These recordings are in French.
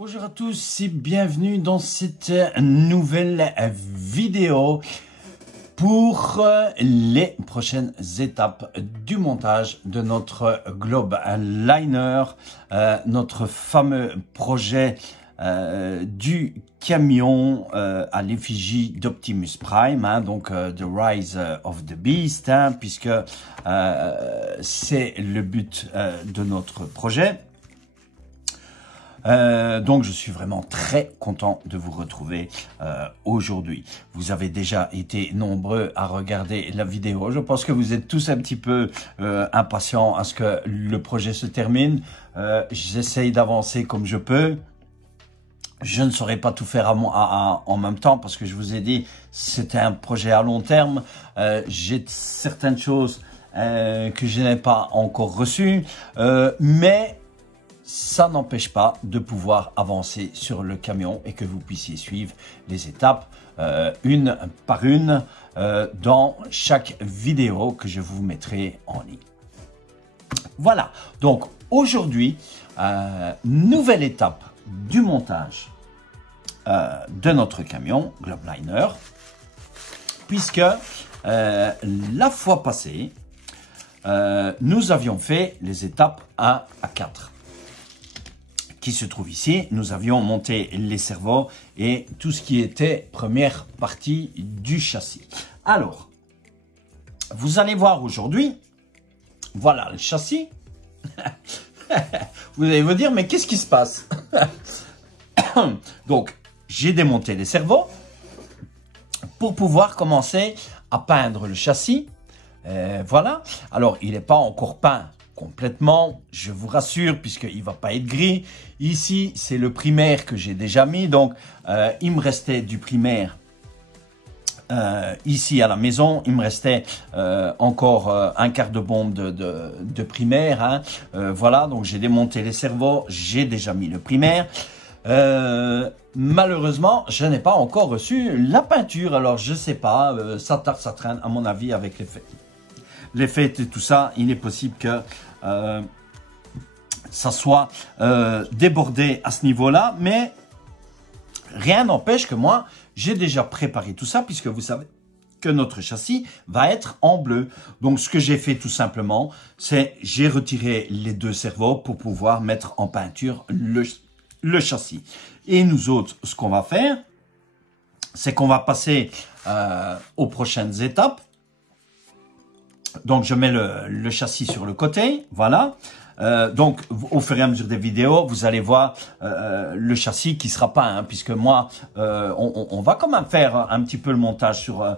Bonjour à tous et bienvenue dans cette nouvelle vidéo pour les prochaines étapes du montage de notre Globeliner, notre fameux projet du camion à l'effigie d'Optimus Prime, donc The Rise of the Beast, puisque c'est le but de notre projet. Donc je suis vraiment très content de vous retrouver aujourd'hui. Vous avez déjà été nombreux à regarder la vidéo. Je pense que vous êtes tous un petit peu impatients à ce que le projet se termine. J'essaye d'avancer comme je peux. Je ne saurais pas tout faire en même temps parce que je vous ai dit c'était un projet à long terme. J'ai certaines choses que je n'ai pas encore reçues, mais ça n'empêche pas de pouvoir avancer sur le camion et que vous puissiez suivre les étapes une par une dans chaque vidéo que je vous mettrai en ligne. Voilà, donc aujourd'hui, nouvelle étape du montage de notre camion Globeliner, puisque la fois passée, nous avions fait les étapes 1 à 4. Qui se trouve ici. Nous avions monté les servos et tout ce qui était première partie du châssis. Alors, vous allez voir aujourd'hui, voilà le châssis. Vous allez vous dire, mais qu'est-ce qui se passe? Donc, j'ai démonté les servos pour pouvoir commencer à peindre le châssis. Voilà. Alors, il n'est pas encore peint complètement, je vous rassure, puisqu'il ne va pas être gris. Ici, c'est le primaire que j'ai déjà mis, donc il me restait du primaire ici à la maison. Il me restait encore un quart de bombe de primaire. Voilà, donc j'ai démonté les servos, j'ai déjà mis le primaire. Malheureusement, je n'ai pas encore reçu la peinture, alors je ne sais pas, ça tarde, ça traîne, à mon avis, avec les fêtes et tout ça. Il est possible que ça soit débordé à ce niveau-là, mais rien n'empêche que moi, j'ai déjà préparé tout ça, puisque vous savez que notre châssis va être en bleu. Donc, ce que j'ai fait tout simplement, c'est j'ai retiré les deux servos pour pouvoir mettre en peinture le châssis. Et nous autres, ce qu'on va faire, c'est qu'on va passer aux prochaines étapes. Donc, je mets le châssis sur le côté, voilà. Donc, au fur et à mesure des vidéos, vous allez voir le châssis qui sera peint, puisque moi, on va quand même faire un petit peu le montage sur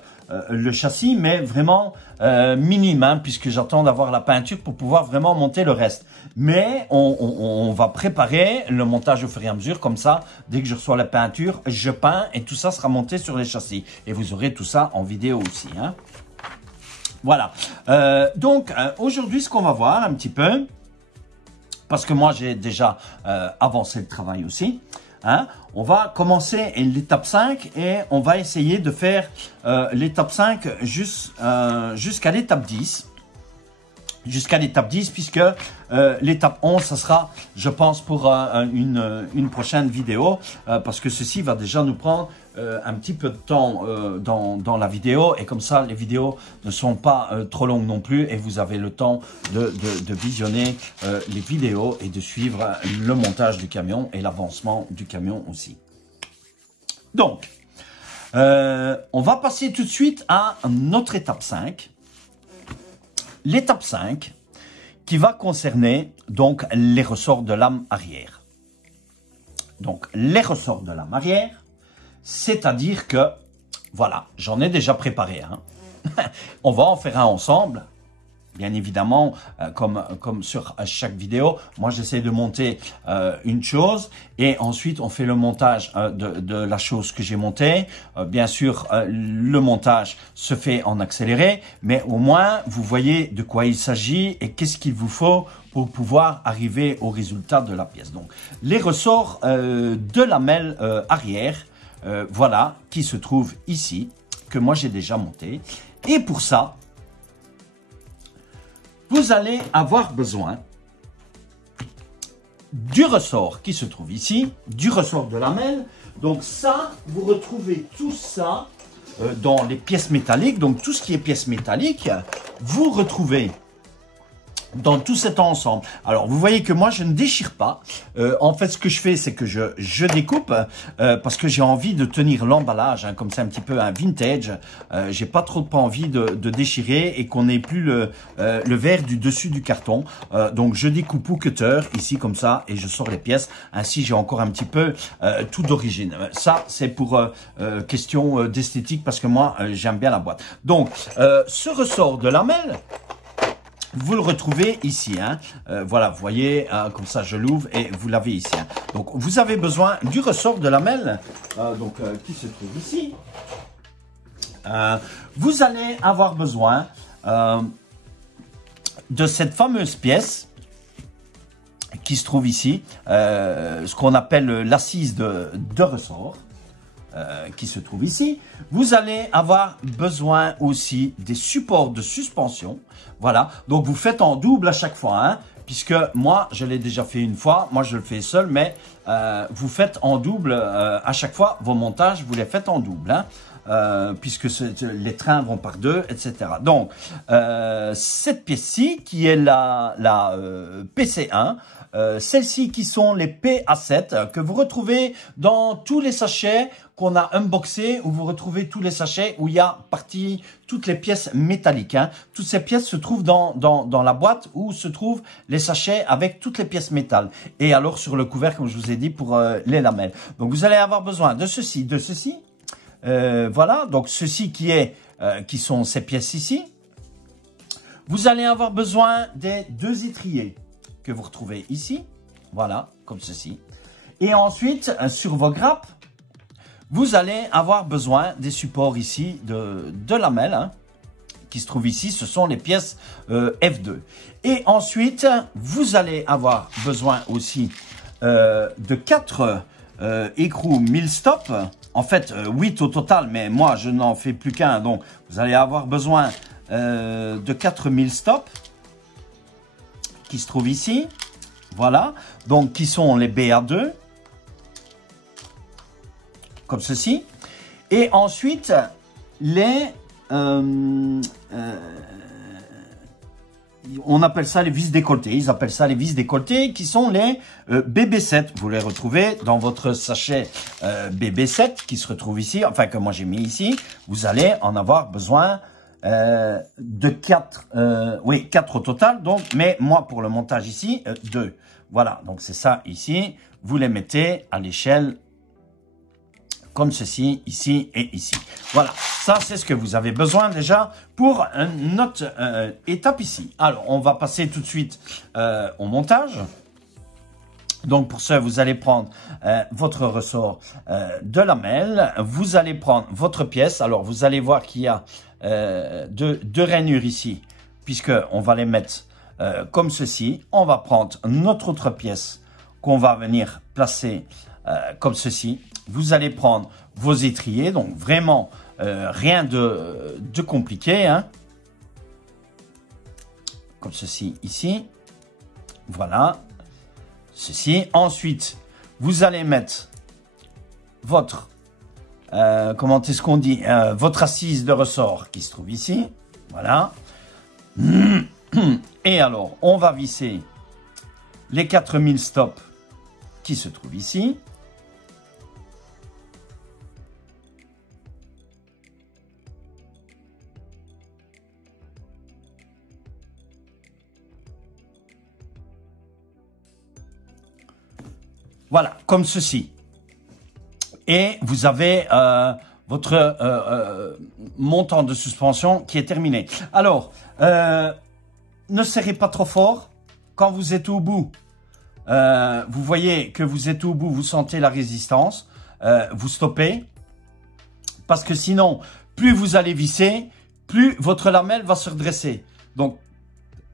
le châssis, mais vraiment minime, puisque j'attends d'avoir la peinture pour pouvoir vraiment monter le reste. Mais on va préparer le montage au fur et à mesure, comme ça, dès que je reçois la peinture, je peins et tout ça sera monté sur les châssis. Et vous aurez tout ça en vidéo aussi, Voilà, donc aujourd'hui ce qu'on va voir un petit peu, parce que moi j'ai déjà avancé le travail aussi, on va commencer l'étape 5 et on va essayer de faire l'étape 5 jusqu'à l'étape 10. Jusqu'à l'étape 10, puisque l'étape 11, ça sera, je pense, pour une prochaine vidéo, parce que ceci va déjà nous prendre un petit peu de temps dans la vidéo, et comme ça, les vidéos ne sont pas trop longues non plus, et vous avez le temps de visionner les vidéos et de suivre le montage du camion et l'avancement du camion aussi. Donc, on va passer tout de suite à notre étape 5. L'étape 5 qui va concerner donc les ressorts de lame arrière. Donc les ressorts de lame arrière, c'est-à-dire que, voilà, j'en ai déjà préparé un. On va en faire un ensemble. Bien évidemment, comme sur chaque vidéo, moi j'essaie de monter une chose et ensuite on fait le montage de la chose que j'ai montée. Bien sûr, le montage se fait en accéléré, mais au moins vous voyez de quoi il s'agit et qu'est-ce qu'il vous faut pour pouvoir arriver au résultat de la pièce. Donc, les ressorts de lamelle arrière, voilà, qui se trouvent ici, que moi j'ai déjà monté. Et pour ça, vous allez avoir besoin du ressort qui se trouve ici, du ressort de lamelle. Donc ça, vous retrouvez tout ça dans les pièces métalliques. Donc tout ce qui est pièces métalliques, vous retrouvez dans tout cet ensemble. Alors, vous voyez que moi, je ne déchire pas. En fait, ce que je fais, c'est que je découpe parce que j'ai envie de tenir l'emballage, hein, comme c'est un petit peu un vintage. J'ai pas trop pas envie de déchirer et qu'on n'ait plus le verre du dessus du carton. Donc, je découpe au cutter ici comme ça et je sors les pièces. Ainsi, j'ai encore un petit peu tout d'origine. Ça, c'est pour question d'esthétique parce que moi, j'aime bien la boîte. Donc, ce ressort de lamelle, vous le retrouvez ici, hein. Voilà, vous voyez, comme ça je l'ouvre et vous l'avez ici. Hein. Donc, vous avez besoin du ressort de lamelle, qui se trouve ici. Vous allez avoir besoin de cette fameuse pièce qui se trouve ici, ce qu'on appelle l'assise de ressort. Qui se trouve ici. Vous allez avoir besoin aussi des supports de suspension. Voilà, donc vous faites en double à chaque fois, hein, puisque moi, je l'ai déjà fait une fois, moi je le fais seul, mais vous faites en double à chaque fois, vos montages, vous les faites en double, hein, puisque les trains vont par deux, etc. Donc, cette pièce-ci, qui est la PC1, celles-ci qui sont les PA7, que vous retrouvez dans tous les sachets qu'on a unboxés, où vous retrouvez tous les sachets où il y a partie toutes les pièces métalliques. Hein. Toutes ces pièces se trouvent dans la boîte où se trouvent les sachets avec toutes les pièces métal. Et alors sur le couvercle, comme je vous ai dit, pour les lamelles. Donc vous allez avoir besoin de ceci, de ceci. Voilà, donc ceci qui sont ces pièces ici. Vous allez avoir besoin des deux étriers que vous retrouvez ici. Voilà, comme ceci. Et ensuite, sur vos grappes, vous allez avoir besoin des supports ici de lamelles, hein, qui se trouvent ici. Ce sont les pièces F2. Et ensuite, vous allez avoir besoin aussi de 4 écrous 1000 stop. En fait, 8 au total, mais moi, je n'en fais plus qu'un. Donc, vous allez avoir besoin de 4000 stop qui se trouvent ici. Voilà. Donc, qui sont les BA2. Comme ceci. Et ensuite, on appelle ça les vis décolletées. Ils appellent ça les vis décolletées qui sont les BB7. Vous les retrouvez dans votre sachet BB7 qui se retrouve ici. Enfin, que moi j'ai mis ici. Vous allez en avoir besoin de 4. Oui, 4 au total. Donc, mais moi, pour le montage ici, 2. Voilà. Donc, c'est ça ici. Vous les mettez à l'échelle comme ceci, ici et ici. Voilà, ça c'est ce que vous avez besoin déjà pour notre étape ici. Alors, on va passer tout de suite au montage. Donc pour ça, vous allez prendre votre ressort de lamelle. Vous allez prendre votre pièce. Alors, vous allez voir qu'il y a deux rainures ici, puisqu'on va les mettre comme ceci. On va prendre notre autre pièce qu'on va venir placer comme ceci. Vous allez prendre vos étriers, donc vraiment rien de compliqué, hein. Comme ceci ici. Voilà. Ceci. Ensuite, vous allez mettre votre, comment est-ce qu'on dit, votre assise de ressort qui se trouve ici. Voilà. Et alors, on va visser les 4000 stops qui se trouvent ici. Voilà, comme ceci. Et vous avez votre montant de suspension qui est terminé. Alors, ne serrez pas trop fort. Quand vous êtes au bout, vous voyez que vous êtes au bout, vous sentez la résistance. Vous stoppez. Parce que sinon, plus vous allez visser, plus votre lamelle va se redresser. Donc,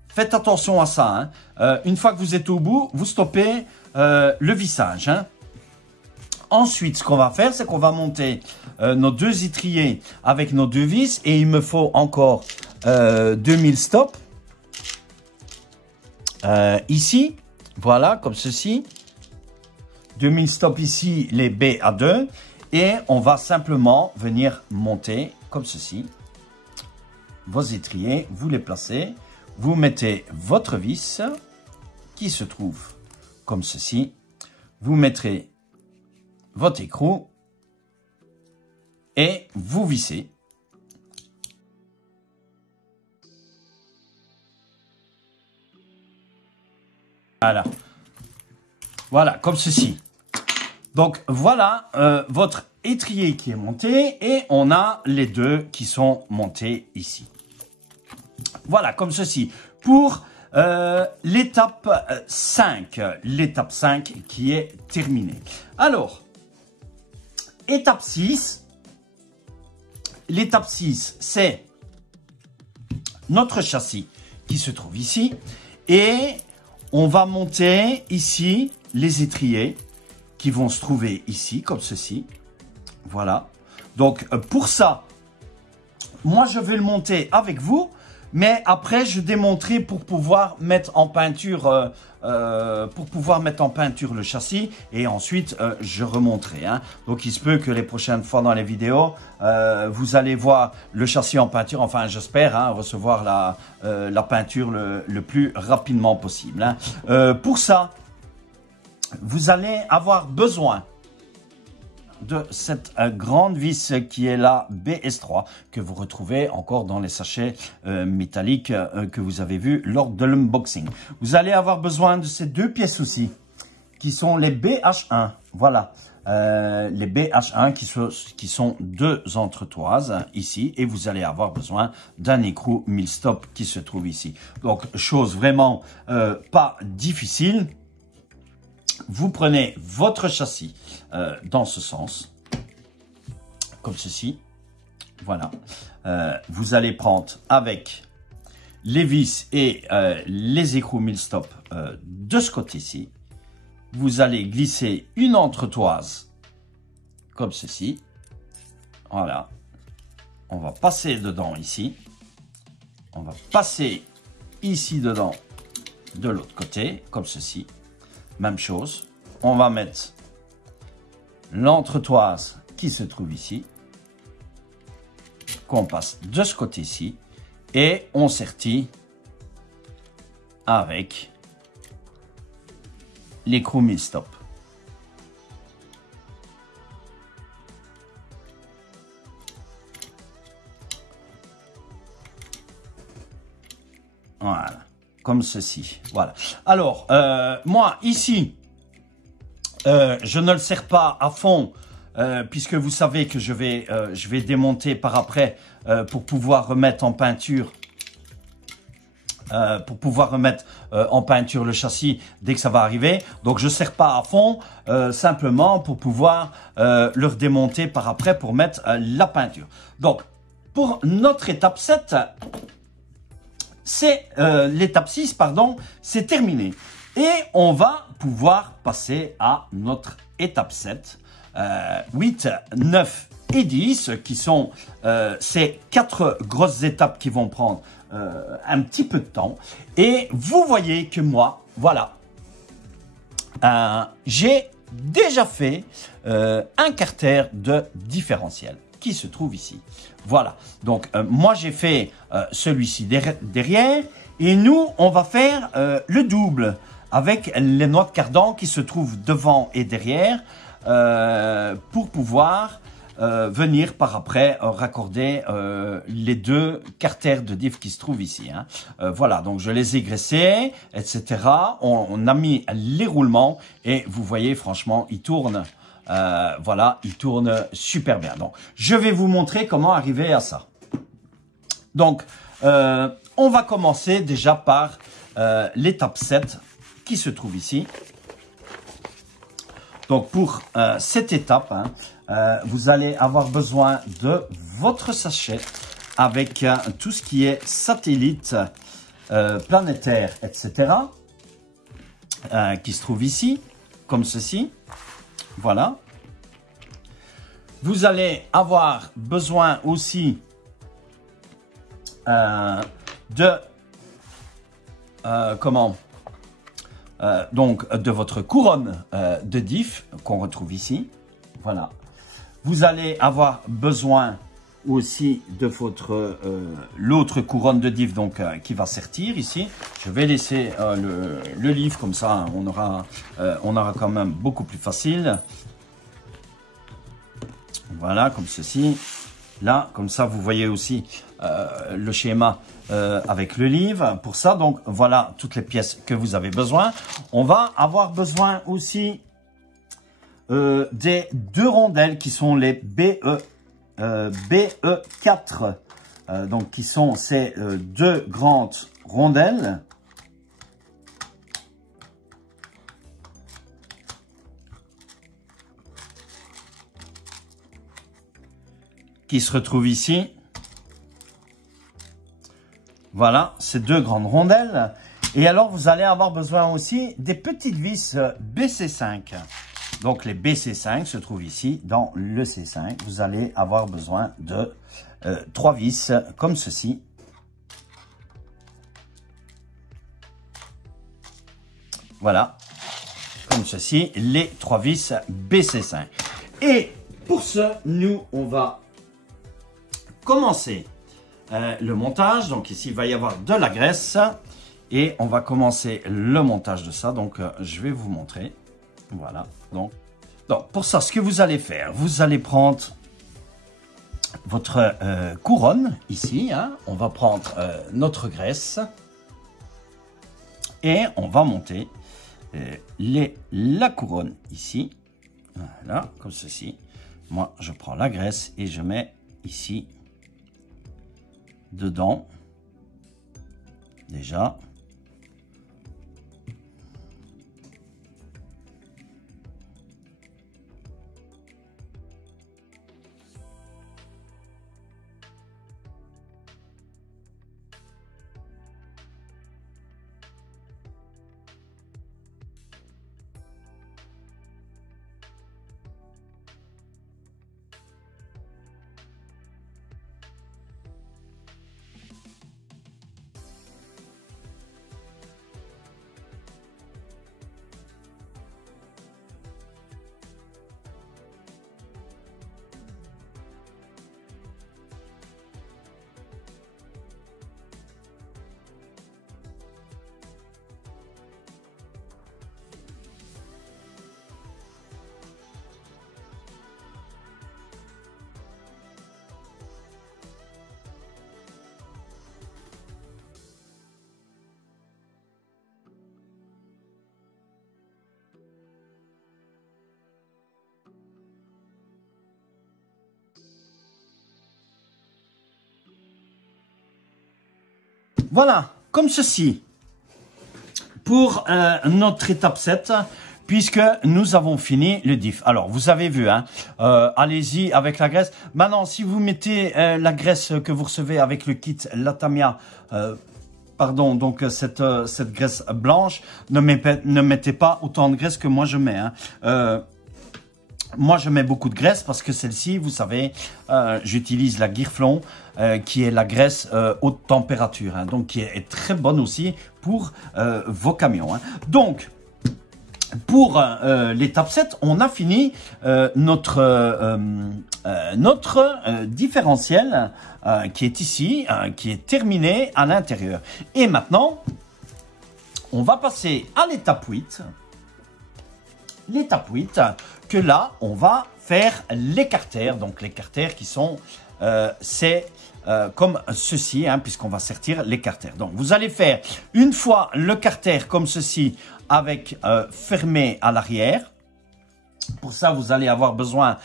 faites attention à ça. Hein. Une fois que vous êtes au bout, vous stoppez le vissage. Hein. Ensuite, ce qu'on va faire, c'est qu'on va monter nos deux étriers avec nos deux vis. Et il me faut encore 2000 stops. Ici, Voilà, comme ceci. 2000 stops ici, les baies à 2. Et on va simplement venir monter comme ceci. Vos étriers, vous les placez. Vous mettez votre vis qui se trouve comme ceci. Vous mettrez votre écrou et vous vissez. Voilà. Voilà, comme ceci. Donc, voilà votre étrier qui est monté et on a les deux qui sont montés ici. Voilà, comme ceci. Pour l'étape 5. L'étape 5 qui est terminée. Alors, étape 6. L'étape 6, c'est notre châssis qui se trouve ici. Et on va monter ici les étriers qui vont se trouver ici, comme ceci. Voilà. Donc, pour ça, moi, je vais le monter avec vous. Mais après, je démontrerai pour pouvoir mettre en peinture, le châssis. Et ensuite, je remonterai. Hein. Donc, il se peut que les prochaines fois dans les vidéos, vous allez voir le châssis en peinture. Enfin, j'espère hein, recevoir la peinture le plus rapidement possible. Hein. Pour ça, vous allez avoir besoin de cette grande vis qui est la BS3 que vous retrouvez encore dans les sachets métalliques que vous avez vus lors de l'unboxing. Vous allez avoir besoin de ces deux pièces aussi qui sont les BH1. Voilà, les BH1 qui sont deux entretoises ici et vous allez avoir besoin d'un écrou 1000 stop qui se trouve ici. Donc, chose vraiment pas difficile. Vous prenez votre châssis dans ce sens, comme ceci. Voilà. Vous allez prendre avec les vis et les écrous 1000 stop de ce côté-ci. Vous allez glisser une entretoise comme ceci. Voilà. On va passer dedans ici. On va passer ici dedans de l'autre côté, comme ceci. Même chose, on va mettre l'entretoise qui se trouve ici, qu'on passe de ce côté-ci, et on sertit avec l'écrou 1000 stop. Voilà. Comme ceci, voilà. Alors, moi, ici, je ne le serre pas à fond, puisque vous savez que je vais démonter par après pour pouvoir remettre en peinture, le châssis dès que ça va arriver. Donc, je ne serre pas à fond, simplement pour pouvoir le redémonter par après pour mettre la peinture. Donc, pour notre étape 7... c'est l'étape 6, pardon, c'est terminé. Et on va pouvoir passer à notre étape 7, 8, 9 et 10, qui sont ces 4 grosses étapes qui vont prendre un petit peu de temps. Et vous voyez que moi, voilà, j'ai déjà fait un carter de différentiel qui se trouve ici. Voilà, donc moi j'ai fait celui-ci derrière et nous on va faire le double avec les noix de cardan qui se trouvent devant et derrière pour pouvoir venir par après raccorder les deux carters de diff qui se trouvent ici. Hein. Voilà, donc je les ai graissés, etc. On a mis les roulements et vous voyez franchement ils tournent. Voilà, il tourne super bien. Donc, je vais vous montrer comment arriver à ça. Donc, on va commencer déjà par l'étape 7 qui se trouve ici. Donc, pour cette étape, hein, vous allez avoir besoin de votre sachet avec tout ce qui est satellite, planétaire, etc. Qui se trouve ici, comme ceci. Voilà. Vous allez avoir besoin aussi donc de votre couronne de diff qu'on retrouve ici. Voilà. Vous allez avoir besoin aussi de votre l'autre couronne de diff donc qui va sertir ici. Je vais laisser le livre comme ça, hein, on aura quand même beaucoup plus facile. Voilà, comme ceci. Là, comme ça, vous voyez aussi le schéma avec le livre. Pour ça, donc, voilà toutes les pièces que vous avez besoin. On va avoir besoin aussi des deux rondelles qui sont les BE4. Donc, qui sont ces deux grandes rondelles. Qui se retrouvent ici. Voilà, ces deux grandes rondelles. Et alors, vous allez avoir besoin aussi des petites vis BC5. Donc, les BC5 se trouvent ici dans le C5. Vous allez avoir besoin de 3 vis comme ceci. Voilà, comme ceci, les 3 vis BC5. Et pour ce, nous, on va commencer le montage. Donc ici, il va y avoir de la graisse et on va commencer le montage de ça. Donc, je vais vous montrer. Voilà. Donc, pour ça, ce que vous allez faire, vous allez prendre votre couronne ici. Hein. On va prendre notre graisse et on va monter la couronne ici. Voilà, comme ceci. Moi, je prends la graisse et je mets ici dedans déjà. Voilà, comme ceci, pour notre étape 7, puisque nous avons fini le diff. Alors, vous avez vu, hein, allez-y avec la graisse. Maintenant, si vous mettez la graisse que vous recevez avec le kit Latamia, pardon, donc cette graisse blanche, ne mettez pas autant de graisse que moi je mets. Hein. Moi, je mets beaucoup de graisse parce que celle-ci, vous savez, j'utilise la Girflon, qui est la graisse haute température, hein, donc qui est très bonne aussi pour vos camions. Hein. Donc, pour l'étape 7, on a fini notre différentiel qui est ici, qui est terminé à l'intérieur. Et maintenant, on va passer à l'étape 8. L'étape 8, que là, on va faire les carters. Donc, les carters qui sont, c'est comme ceci, hein, puisqu'on va sertir les carters. Donc, vous allez faire une fois le carter comme ceci, avec fermé à l'arrière. Pour ça, vous allez avoir besoin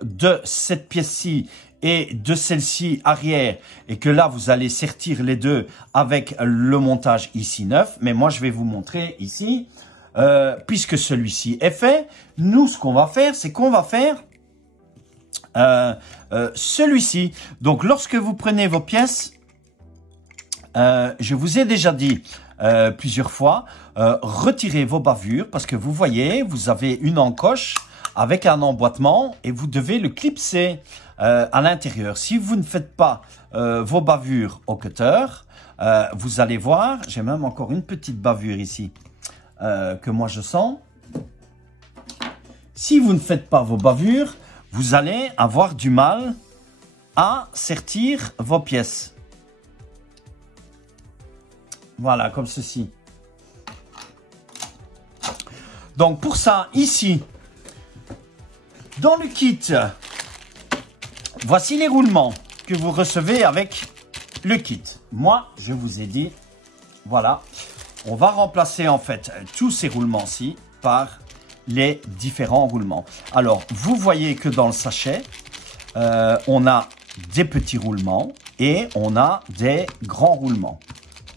de cette pièce-ci et de celle-ci arrière. Et que là, vous allez sertir les deux avec le montage ici neuf. Mais moi, je vais vous montrer ici. Puisque celui-ci est fait, nous, ce qu'on va faire, c'est qu'on va faire celui-ci. Donc, lorsque vous prenez vos pièces, je vous ai déjà dit plusieurs fois, retirez vos bavures parce que vous voyez, vous avez une encoche avec un emboîtement et vous devez le clipser à l'intérieur. Si vous ne faites pas vos bavures au cutter, vous allez voir, j'ai même encore une petite bavure ici. que moi je sens. Si vous ne faites pas vos bavures, vous allez avoir du mal à sertir vos pièces. Voilà, comme ceci. Donc pour ça, ici, dans le kit, voici les roulements que vous recevez avec le kit. Moi, je vous ai dit, voilà, on va remplacer en fait tous ces roulements-ci par les différents roulements. Alors, vous voyez que dans le sachet, on a des petits roulements et on a des grands roulements.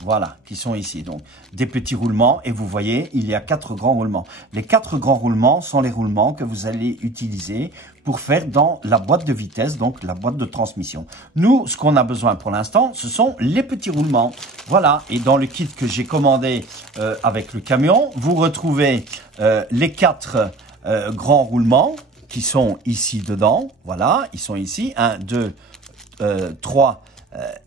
Voilà, qui sont ici. Donc, des petits roulements et vous voyez, il y a 4 grands roulements. Les 4 grands roulements sont les roulements que vous allez utiliser pour faire dans la boîte de vitesse, donc la boîte de transmission. Nous, ce qu'on a besoin pour l'instant, ce sont les petits roulements. Voilà, et dans le kit que j'ai commandé avec le camion, vous retrouvez les 4 grands roulements qui sont ici dedans. Voilà, ils sont ici. 1, 2, 3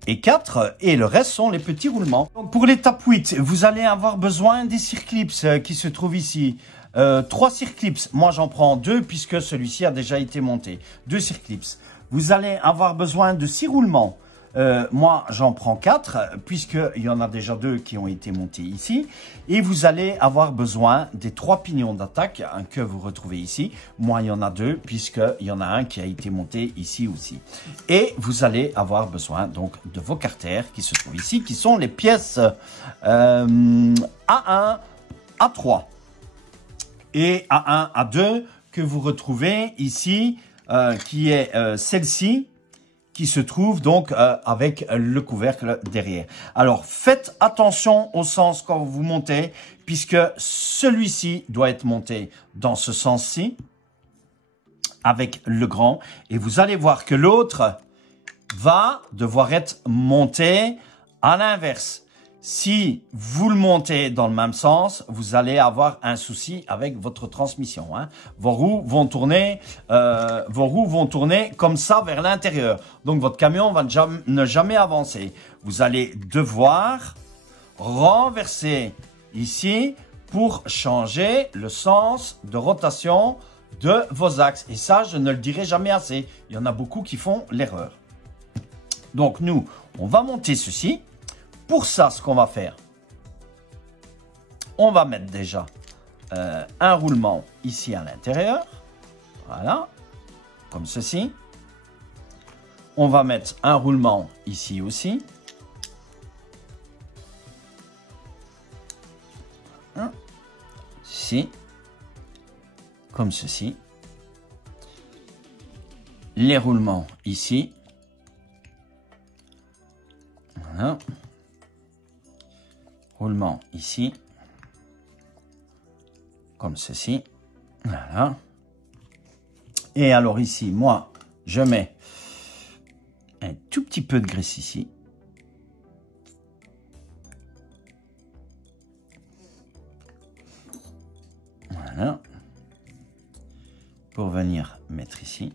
et 4, et le reste sont les petits roulements. Donc pour l'étape 8, vous allez avoir besoin des circlips qui se trouvent ici. 3 circlips, moi j'en prends 2 puisque celui-ci a déjà été monté. 2 circlips. Vous allez avoir besoin de 6 roulements. Moi j'en prends 4 puisqu'il y en a déjà 2 qui ont été montés ici. Et vous allez avoir besoin des 3 pignons d'attaque que vous retrouvez ici. Moi il y en a 2 puisqu'il y en a un qui a été monté ici aussi. Et vous allez avoir besoin donc de vos carters qui se trouvent ici, qui sont les pièces A1, A3 et A1, A2 que vous retrouvez ici, qui est celle-ci, qui se trouve donc avec le couvercle derrière. Alors, faites attention au sens quand vous montez, puisque celui-ci doit être monté dans ce sens-ci, avec le grand, et vous allez voir que l'autre va devoir être monté à l'inverse. Si vous le montez dans le même sens, vous allez avoir un souci avec votre transmission. Hein. Vos roues vont tourner comme ça vers l'intérieur. Donc votre camion va ne jamais avancer. Vous allez devoir renverser ici pour changer le sens de rotation de vos axes. Et ça, je ne le dirai jamais assez. Il y en a beaucoup qui font l'erreur. Donc nous, on va monter ceci. Pour ça, ce qu'on va faire, on va mettre déjà un roulement ici à l'intérieur. Voilà, comme ceci. On va mettre un roulement ici aussi. Ici, comme ceci. Les roulements ici. Voilà. Roulement ici, comme ceci, voilà. Et alors ici, moi, je mets un tout petit peu de graisse ici. Voilà. Pour venir mettre ici,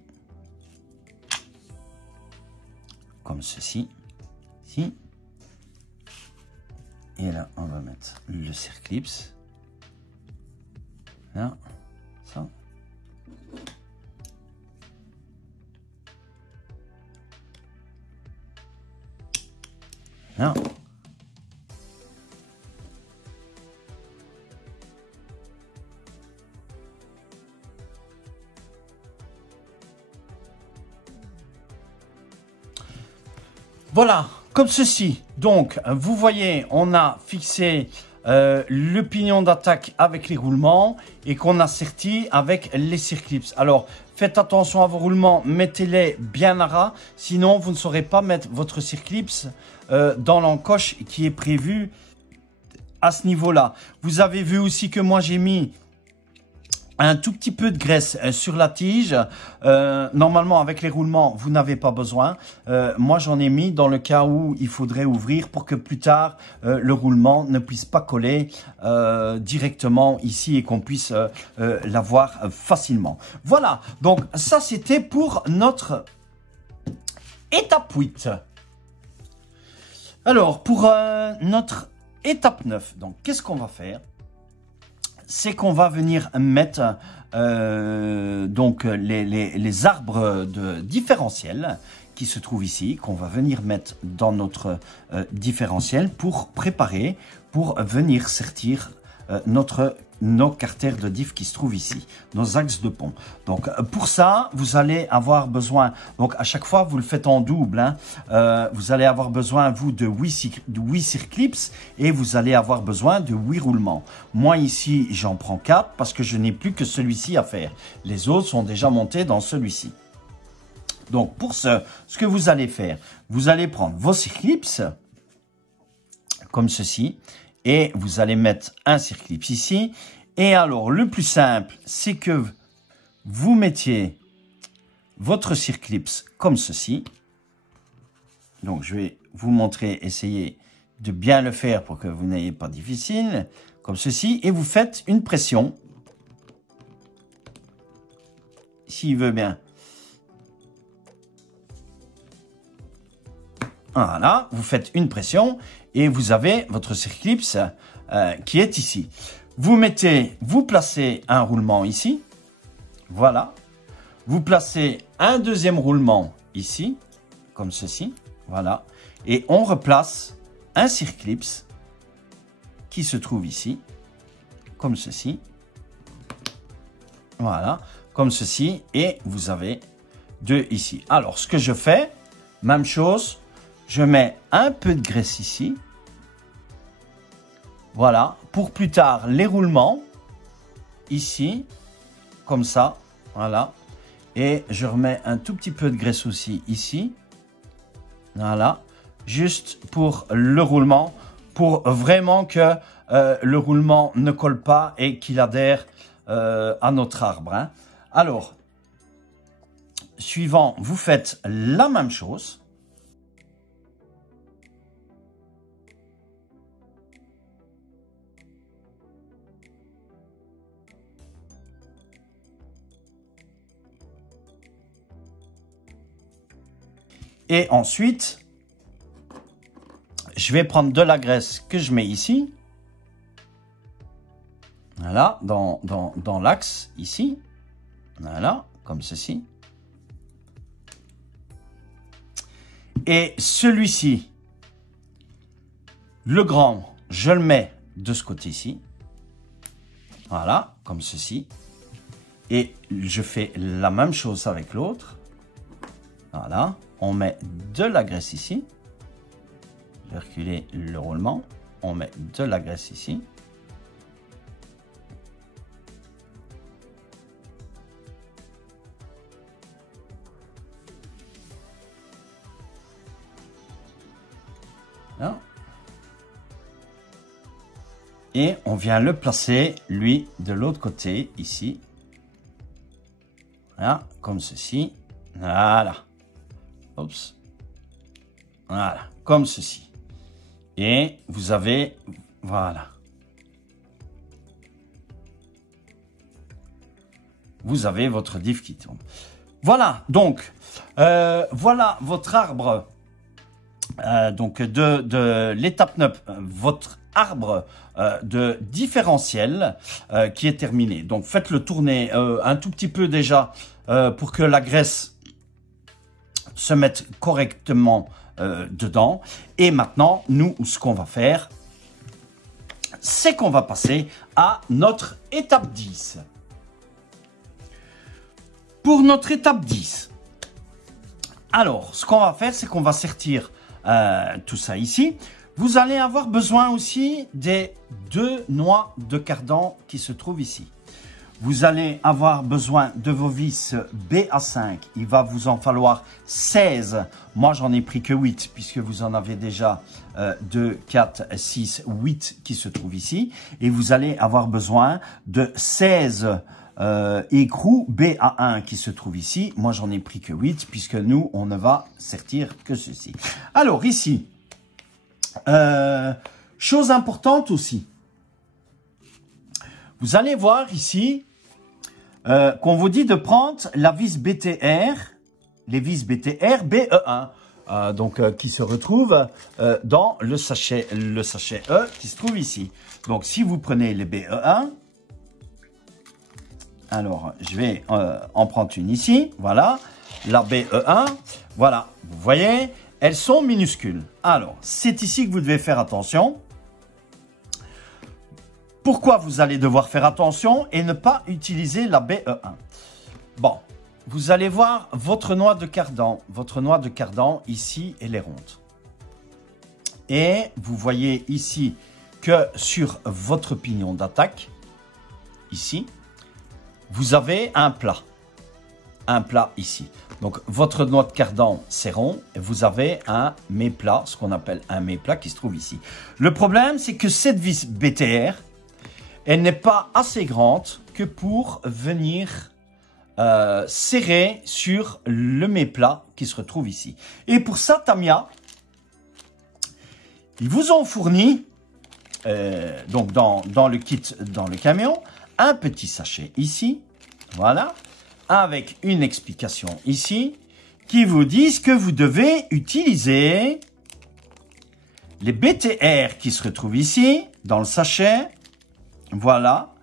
comme ceci, ici. Et là, on va mettre le circlips. Là, ça. Là. Voilà, comme ceci. Donc, vous voyez, on a fixé le pignon d'attaque avec les roulements et qu'on a serti avec les circlips. Alors, faites attention à vos roulements, mettez-les bien à ras, sinon vous ne saurez pas mettre votre circlips dans l'encoche qui est prévue à ce niveau-là. Vous avez vu aussi que moi j'ai mis un tout petit peu de graisse sur la tige. Normalement, avec les roulements, vous n'avez pas besoin. Moi, j'en ai mis dans le cas où il faudrait ouvrir pour que plus tard, le roulement ne puisse pas coller directement ici et qu'on puisse l'avoir facilement. Voilà, donc ça, c'était pour notre étape 8. Alors, pour notre étape 9, donc qu'est-ce qu'on va faire ? c'est qu'on va venir mettre donc les arbres de différentiel qui se trouvent ici, qu'on va venir mettre dans notre différentiel pour préparer, pour venir sortir nos carters de diff qui se trouvent ici, nos axes de pont. Donc pour ça, vous allez avoir besoin, donc à chaque fois vous le faites en double, hein, vous allez avoir besoin vous de 8 circlips et vous allez avoir besoin de 8 roulements. Moi ici j'en prends 4 parce que je n'ai plus que celui-ci à faire. Les autres sont déjà montés dans celui-ci. Donc pour ce que vous allez faire, vous allez prendre vos circlips comme ceci. Et vous allez mettre un circlips ici. Et alors, le plus simple, c'est que vous mettiez votre circlips comme ceci. Donc, je vais vous montrer, essayer de bien le faire pour que vous n'ayez pas difficile. Comme ceci. Et vous faites une pression. S'il veut bien. Voilà, vous faites une pression et vous avez votre circlips qui est ici. Vous placez un roulement ici. Voilà. Vous placez un deuxième roulement ici, comme ceci. Voilà. Et on replace un circlips qui se trouve ici, comme ceci. Voilà, comme ceci. Et vous avez deux ici. Alors, ce que je fais, même chose. Je mets un peu de graisse ici. Voilà. Pour plus tard, les roulements. Ici. Comme ça. Voilà. Et je remets un tout petit peu de graisse aussi ici. Voilà. Juste pour le roulement. Pour vraiment que le roulement ne colle pas et qu'il adhère à notre arbre. Hein. Alors, suivant, vous faites la même chose. Et ensuite, je vais prendre de la graisse que je mets ici. Voilà, dans l'axe, ici. Voilà, comme ceci. Et celui-ci, le grand, je le mets de ce côté-ci. Voilà, comme ceci. Et je fais la même chose avec l'autre. Voilà. On met de la graisse ici. Je vais reculer le roulement. On met de la graisse ici. Là. Et on vient le placer, lui, de l'autre côté, ici. Voilà, comme ceci. Voilà. Oups. Voilà, comme ceci. Et vous avez, voilà. Vous avez votre diff qui tourne. Voilà, donc, voilà votre arbre. Donc, de l'étape 9, votre arbre de différentiel qui est terminé. Donc, faites-le tourner un tout petit peu déjà pour que la graisse se mettre correctement dedans. Et maintenant, nous, ce qu'on va faire, c'est qu'on va passer à notre étape 10. Pour notre étape 10, alors, ce qu'on va faire, c'est qu'on va sortir tout ça ici. Vous allez avoir besoin aussi des 2 noix de cardan qui se trouvent ici. Vous allez avoir besoin de vos vis BA5. Il va vous en falloir 16. Moi, j'en ai pris que 8 puisque vous en avez déjà 2, 4, 6, 8 qui se trouvent ici. Et vous allez avoir besoin de 16 écrous BA1 qui se trouvent ici. Moi, j'en ai pris que 8 puisque nous, on ne va sortir que ceci. Alors, ici, chose importante aussi. Vous allez voir ici qu'on vous dit de prendre la vis BTR, les vis BTR BE1, donc qui se retrouve dans le sachet E qui se trouve ici. Donc si vous prenez les BE1, Alors, je vais en prendre une ici. Voilà. La BE1. Voilà. Vous voyez, elles sont minuscules. Alors, c'est ici que vous devez faire attention. Pourquoi vous allez devoir faire attention et ne pas utiliser la BE1? Bon, vous allez voir votre noix de cardan. Votre noix de cardan, ici, elle est ronde. Et vous voyez ici que sur votre pignon d'attaque, ici, vous avez un plat. Un plat ici. Donc, votre noix de cardan, c'est rond. Et vous avez un mets-plat, ce qu'on appelle un mets-plat qui se trouve ici. Le problème, c'est que cette vis BTR, elle n'est pas assez grande que pour venir serrer sur le mets-plat qui se retrouve ici. Et pour ça, Tamiya, ils vous ont fourni, donc dans le kit, dans le camion, un petit sachet ici, voilà, avec une explication ici, qui vous disent que vous devez utiliser les BTR qui se retrouvent ici, dans le sachet, voilà,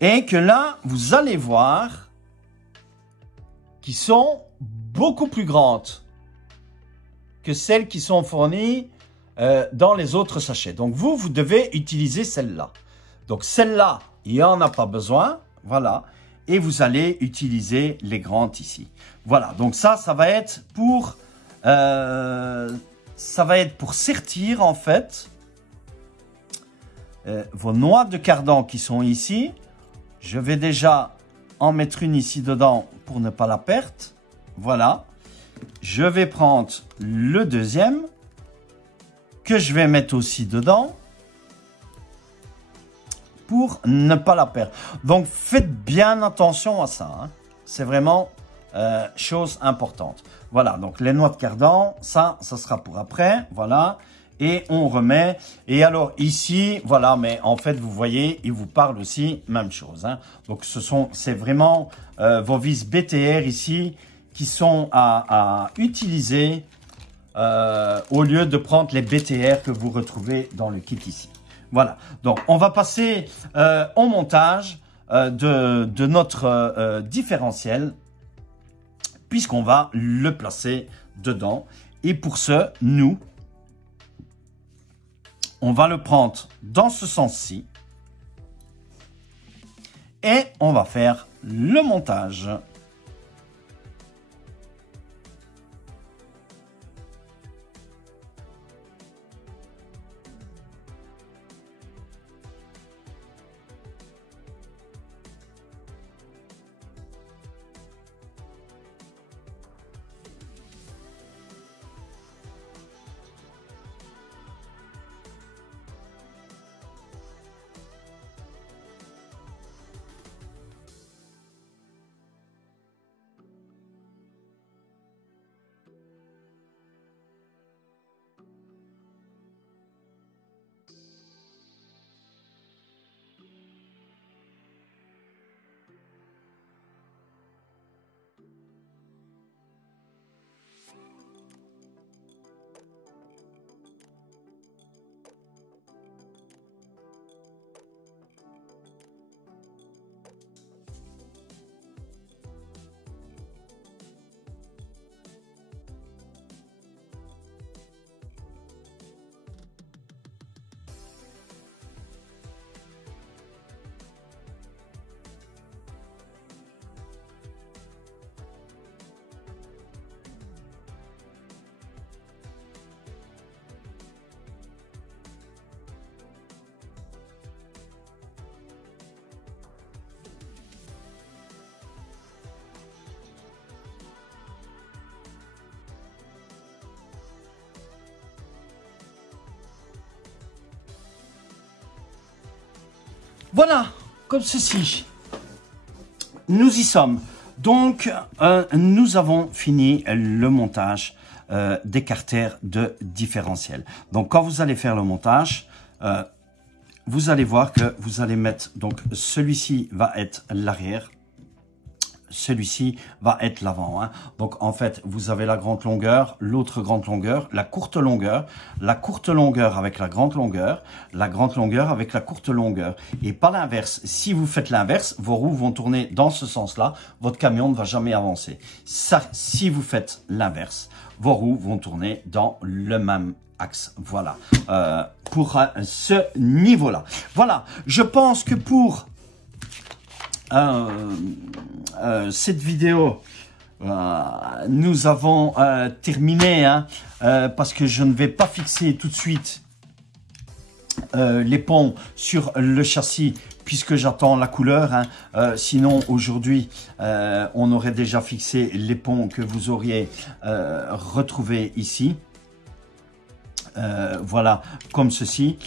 et que là, vous allez voir qu'ils sont beaucoup plus grandes que celles qui sont fournies dans les autres sachets. Donc, vous devez utiliser celle-là. Donc, celle-là, il n'y en a pas besoin, voilà, et vous allez utiliser les grandes ici. Voilà, donc ça va être pour sertir, en fait, vos noix de cardan qui sont ici. Je vais déjà en mettre une ici dedans pour ne pas la perdre. Voilà. Je vais prendre le deuxième que je vais mettre aussi dedans pour ne pas la perdre. Donc, faites bien attention à ça, hein. C'est vraiment chose importante. Voilà, donc les noix de cardan, ça sera pour après. Voilà. Et on remet. Et alors ici, voilà, mais en fait, vous voyez, il vous parle aussi, même chose, hein. Donc, c'est vraiment vos vis BTR ici qui sont à utiliser au lieu de prendre les BTR que vous retrouvez dans le kit ici. Voilà, donc on va passer au montage de notre différentiel puisqu'on va le placer dedans. Et pour ce, nous, on va le prendre dans ce sens-ci et on va faire le montage. Voilà, comme ceci. Nous y sommes. Donc, nous avons fini le montage des carters de différentiel. Donc, quand vous allez faire le montage, vous allez voir que vous allez mettre, donc celui-ci va être l'arrière, celui-ci va être l'avant. Hein. Donc, en fait, vous avez la grande longueur, l'autre grande longueur, la courte longueur avec la grande longueur avec la courte longueur. Et pas l'inverse. Si vous faites l'inverse, vos roues vont tourner dans ce sens-là. Votre camion ne va jamais avancer. Ça, si vous faites l'inverse, vos roues vont tourner dans le même axe. Voilà. Pour ce niveau-là. Voilà. Je pense que pour cette vidéo, nous avons terminé, hein, parce que je ne vais pas fixer tout de suite les ponts sur le châssis puisque j'attends la couleur. Hein. Sinon, aujourd'hui, on aurait déjà fixé les ponts que vous auriez retrouvés ici. Voilà, comme ceci.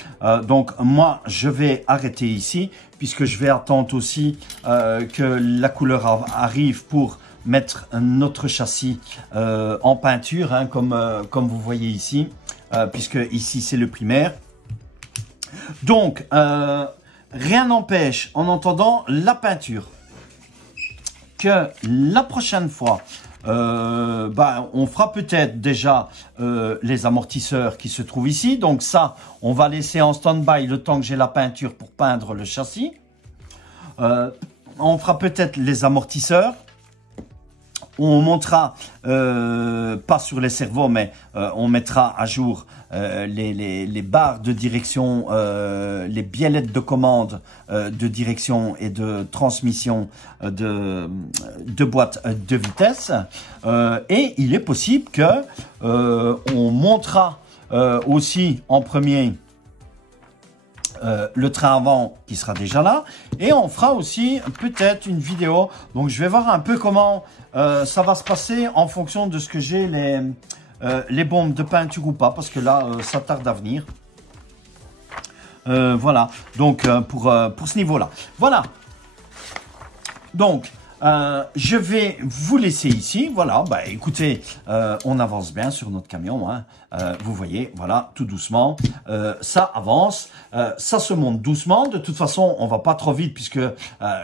Donc, moi, je vais arrêter ici, puisque je vais attendre aussi que la couleur arrive pour mettre notre châssis en peinture, hein, comme vous voyez ici, puisque ici, c'est le primaire. Donc, rien n'empêche, en entendant la peinture, que la prochaine fois, on fera peut-être déjà les amortisseurs qui se trouvent ici. Donc ça, on va laisser en stand-by le temps que j'ai la peinture pour peindre le châssis. On fera peut-être les amortisseurs. On montrera, pas sur les servos, mais on mettra à jour les barres de direction, les biellettes de commande de direction et de transmission de boîte de vitesse. Et il est possible que on montrera aussi en premier le train avant qui sera déjà là, et on fera aussi peut-être une vidéo. Donc je vais voir un peu comment ça va se passer en fonction de ce que j'ai les bombes de peinture ou pas, parce que là ça tarde à venir. Voilà, donc pour ce niveau là, voilà. Donc je vais vous laisser ici. Voilà, bah écoutez, on avance bien sur notre camion, hein. Vous voyez, voilà, tout doucement, ça avance, ça se monte doucement. De toute façon, on va pas trop vite puisque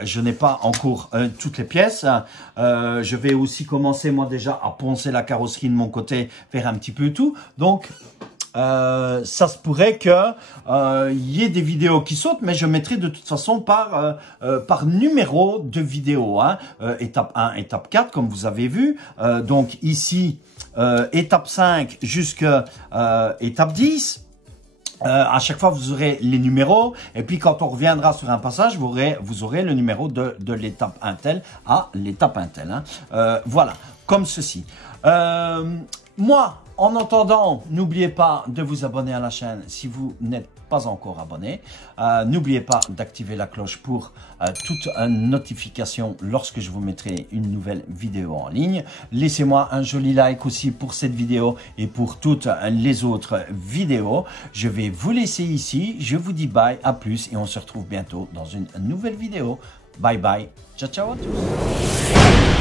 je n'ai pas encore toutes les pièces. Je vais aussi commencer moi déjà à poncer la carrosserie de mon côté, faire un petit peu tout. Donc ça se pourrait que y ait des vidéos qui sautent, mais je mettrai de toute façon par numéro de vidéo, hein. Étape 1, étape 4, comme vous avez vu. Donc ici, étape 5 jusqu'à étape 10. À chaque fois, vous aurez les numéros. Et puis, quand on reviendra sur un passage, vous aurez le numéro de l'étape Intel à l'étape Intel, hein. Voilà, comme ceci. Moi, en attendant, n'oubliez pas de vous abonner à la chaîne si vous n'êtes pas encore abonné. N'oubliez pas d'activer la cloche pour toute notification lorsque je vous mettrai une nouvelle vidéo en ligne. Laissez-moi un joli like aussi pour cette vidéo et pour toutes les autres vidéos. Je vais vous laisser ici. Je vous dis bye, à plus et on se retrouve bientôt dans une nouvelle vidéo. Bye bye. Ciao, ciao à tous.